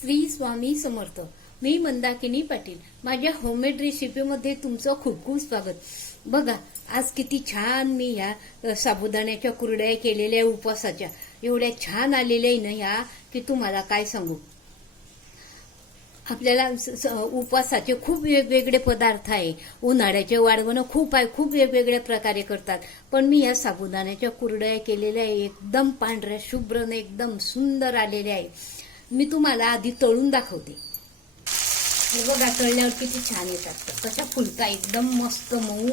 श्री स्वामी समर्थ. मी मंदाकिनी पाटील. माझ्या होममेड रेसिपीमध्ये तुमचं खूप खूप स्वागत. बघा आज किती छान मी ह्या साबुदाण्याच्या कुरड्या केलेल्या उपवासाच्या. एवढ्या छान आलेल्या आहे ना ह्या की तुम्हाला काय सांगू? आपल्याला उपवासाचे खूप वेगवेगळे पदार्थ आहे. उन्हाळ्याचे वाढवणं खूप आहे खूप वेगवेगळ्या प्रकारे करतात. पण मी या साबुदाण्याच्या कुरड्या केलेल्या एकदम पांढऱ्या शुभ्र एकदम सुंदर आलेल्या आहे मी तुम्हाला आधी तळून दाखवते. हे बघा तळल्यावर किती छान येतात. कशा फुलता एकदम मस्त मऊ.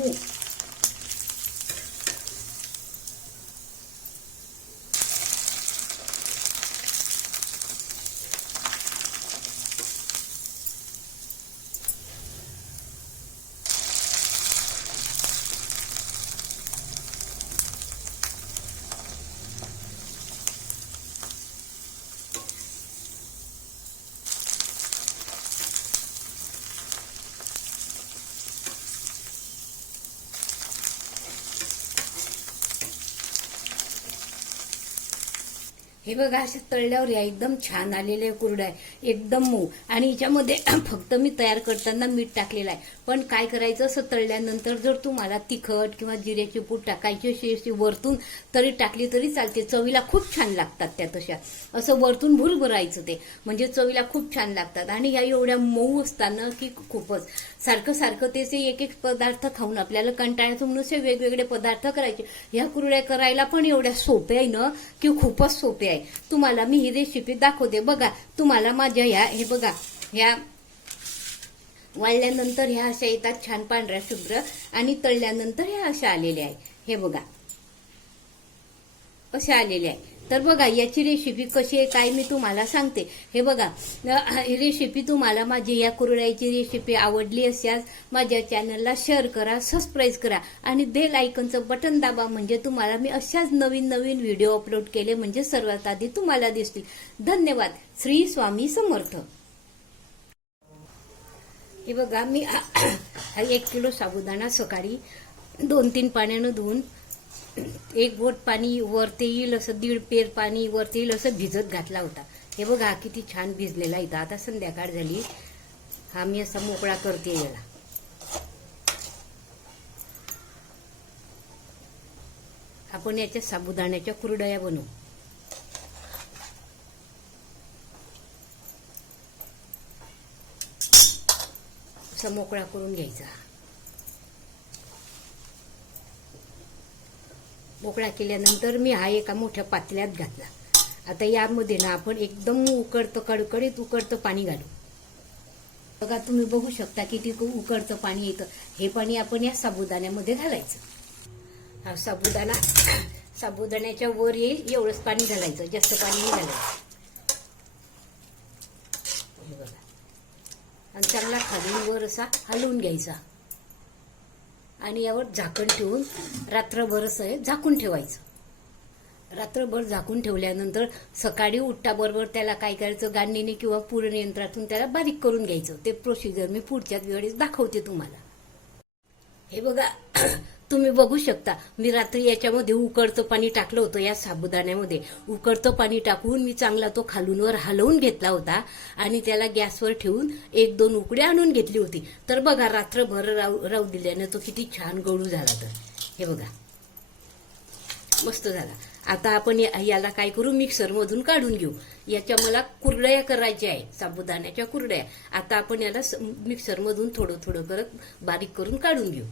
हे बघा असे तळल्यावर या एकदम छान आलेले कुरड्या आहे एकदम मऊ. आणि याच्यामध्ये फक्त मी तयार करताना मीठ टाकलेलं आहे. पण काय करायचं असं तळल्यानंतर जर तुम्हाला तिखट किंवा जिऱ्याची पूड टाकायची अशी अशी वरतून तरी टाकली तरी चालते. चवीला खूप छान लागतात त्या तशा. असं वरतून भुरभरायचं ते. म्हणजे चवीला खूप छान लागतात. आणि ह्या एवढ्या मऊ असताना की खूपच. सारखं सारखं तेच एक एक पदार्थ खाऊन आपल्याला कंटाळ्याचं म्हणून असे वेगवेगळे पदार्थ करायचे. ह्या कुरड्या करायला पण एवढ्या सोप्या आहे ना की खूपच सोपे आहे तुम्हाला मी ही रेसिपी दाखवते. बघा तुम्हाला माझ्या ह्या हे बघा ह्या वाळल्यानंतर ह्या अशा येतात छान पांढऱ्या शुभ्र आणि तळल्यानंतर ह्या अशा आलेल्या आहे हे बघा अशा आलेल्या आहे तर बघा याची रेसिपी कशी आहे काय मी तुम्हाला सांगते. हे बघा ही रेसिपी तुम्हाला माझी या कुरड्याची रेसिपी आवडली असल्यास माझ्या चॅनलला शेअर करा सबस्क्राईब करा आणि बेल आयकनचं बटन दाबा म्हणजे तुम्हाला मी अशाच नवीन नवीन व्हिडिओ अपलोड केले म्हणजे सर्वात आधी तुम्हाला दिसतील. धन्यवाद. श्री स्वामी समर्थ. हे बघा मी एक किलो साबुदाणा सकाळी दोन तीन पाण्यानं धुवून एक बोट पाणी वरते येईल असं दीड पेर पाणी वरती येईल असं भिजत घातला होता. हे बघा किती छान भिजलेला इथं. आता संध्याकाळ झाली. हा मी असा मोकळा करते याला. आपण याच्या साबुदाण्याच्या कुरडया बनवू. असा मोकळा करून घ्यायचा. मोकळा केल्यानंतर मी हा एका मोठ्या पातल्यात घातला. आता यामध्ये ना आपण एकदम उकडतं कडकडीत उकडतं पाणी घालू. बघा तुम्ही बघू शकता किती उकडतं पाणी येतं. हे पाणी आपण या साबुदाण्यामध्ये घालायचं. हा साबुदाणा साबुदाण्याच्या वर येईल एवढंच पाणी घालायचं. जास्त पाणी नाही घालायचं. बघा. आणि चांगला खालून वर असा हलवून घ्यायचा. आणि यावर झाकण ठेवून रात्रभर असं झाकून ठेवायचं. रात्रभर झाकून ठेवल्यानंतर सकाळी उठताबरोबर त्याला काय करायचं? गांडीने किंवा पूर्ण यंत्रातून त्याला बारीक करून घ्यायचं. ते प्रोसिजर मी पुढच्या वेळेस दाखवते तुम्हाला. हे बघा तुम्ही बघू शकता. मी रात्री याच्यामध्ये उकडतं पाणी टाकलं होतं या साबुदाण्यामध्ये. उकडतं पाणी टाकून मी चांगला तो खालूनवर हलवून घेतला होता आणि त्याला गॅसवर ठेवून एक दोन उकड्या आणून घेतली होती. तर बघा रात्रभर राहू राहू दिल्याने तो किती छान गळू झाला तर. हे बघा. मस्त झाला. आता आपण याला काय करू? मिक्सरमधून काढून घेऊ. याच्या मला कुरडया करायच्या आहे साबुदाण्याच्या कुरडया. आता आपण याला मिक्सरमधून थोडं थोडं करत बारीक करून काढून घेऊ.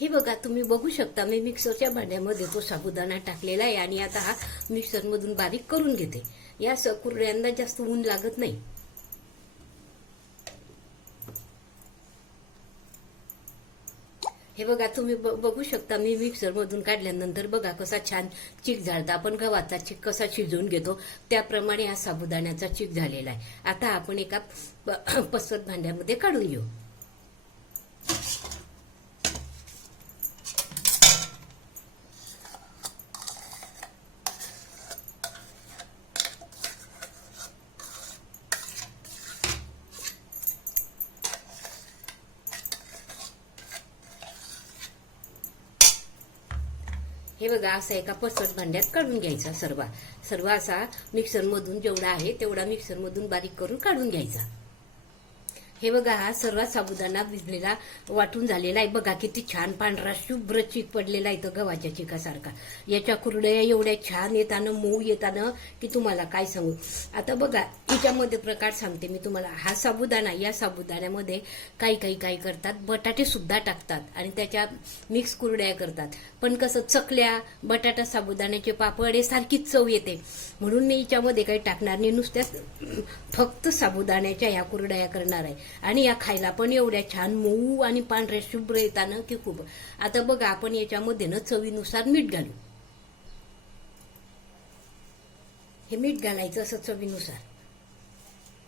हे बघा तुम्ही बघू शकता मी मिक्सरच्या भांड्यामध्ये तो साबुदाणा टाकलेला आहे आणि आता हा मिक्सरमधून बारीक करून घेते. या स कुरड्यांना जास्त ऊन लागत नाही. हे बघा तुम्ही ब- बघू शकता मी मिक्सरमधून काढल्यानंतर बघा कसा छान चीक झाडता. आपण गव्हाचा चीक कसा शिजवून घेतो त्याप्रमाणे हा साबुदाण्याचा चीक झालेला आहे. आता आपण एका प- पसरत भांड्यामध्ये काढून घेऊ. हे बघा असं एका पसट भांड्यात काढून घ्यायचा सर्व. सर्व असा मिक्सरमधून जेवढा आहे तेवढा मिक्सरमधून बारीक करून काढून घ्यायचा. हे बघा हा सर्वात साबुदाणा भिजलेला वाटून झालेला आहे. बघा किती छान पांढरा शुभ्र चीक पडलेला आहे तो गव्हाच्या चिकासारखा. याच्या कुरड्या एवढ्या छान येताना मऊ येताना की तुम्हाला काय सांगू? आता बघा याच्यामध्ये प्रकार सांगते मी तुम्हाला. हा साबुदाणा या साबुदाण्यामध्ये काही काही काही करतात. बटाटे सुद्धा टाकतात आणि त्याच्या मिक्स कुरड्या करतात. पण कसं चकल्या बटाटा साबुदाण्याचे पापड हे सारखीच चव येते. म्हणून मी याच्यामध्ये काही टाकणार नाही. नुसत्याच फक्त साबुदाण्याच्या ह्या कुरड्या करणार आहे. आणि या खायला पण एवढ्या छान मऊ आणि पांढऱ्या शुभ्र येताना की खूप. आता बघा आपण याच्यामध्ये ना चवीनुसार मीठ घालू. हे मीठ घालायचं असं चवीनुसार.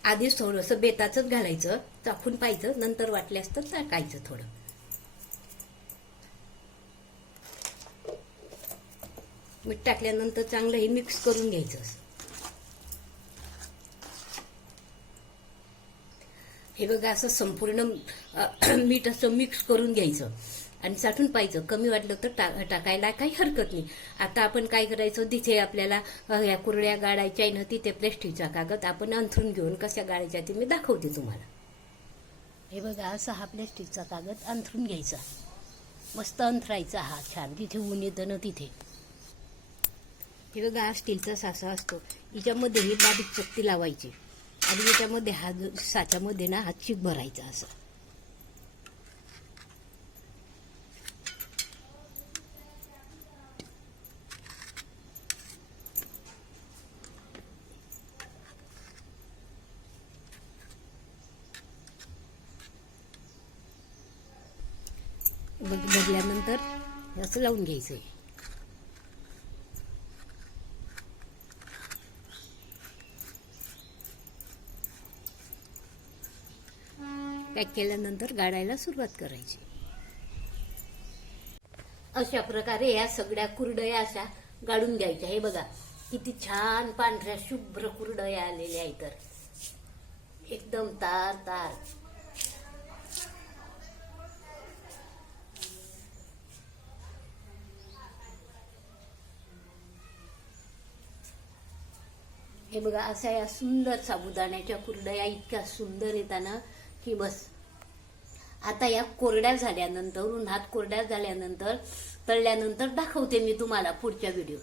आधीच थोडंसं बेताचंच घालायचं चाखून पाहायचं नंतर वाटल्यास तर टाकायचं थोडं. मीठ टाकल्यानंतर चांगलं हे मिक्स करून घ्यायचं असं. हे बघा असं संपूर्ण मीठ असं मिक्स करून घ्यायचं. आणि साठून पाहिजे कमी वाटलं तर टा टाकायला काही हरकत नाही. आता आपण काय करायचं? तिथे आपल्याला ह्या या कुरड्या गाडायच्या आहे ना तिथे प्लॅस्टिकचा कागद आपण अंथरून घेऊन कशा गाडायच्या ते मी दाखवते तुम्हाला. हे बघा असा हा प्लॅस्टिकचा कागद अंथरून घ्यायचा. मस्त अंथरायचा हा छान. तिथे ऊन येतं ना तिथे. हे बघा हा स्टीलचा सासा असतो. हिच्यामध्ये ही बारीक चक्ती लावायची. आणि याच्यामध्ये हा जो साच्यामध्ये ना हा चिक भरायचा असं. बघ भरल्यानंतर असं लावून घ्यायचं आहे पॅक केल्यानंतर गाडायला सुरुवात करायची. अशा प्रकारे या सगळ्या कुरडया अशा गाडून घ्यायच्या. हे बघा किती छान पांढऱ्या शुभ्र कुरडया आलेल्या आहेत तर. एकदम तार तार. हे बघा अशा या सुंदर साबुदाण्याच्या कुरडया इतक्या सुंदर येताना की बस. आता या कोरड्या झाल्यानंतर उन्हात कोरड्या झाल्यानंतर तळल्यानंतर दाखवते मी तुम्हाला पुढच्या व्हिडिओ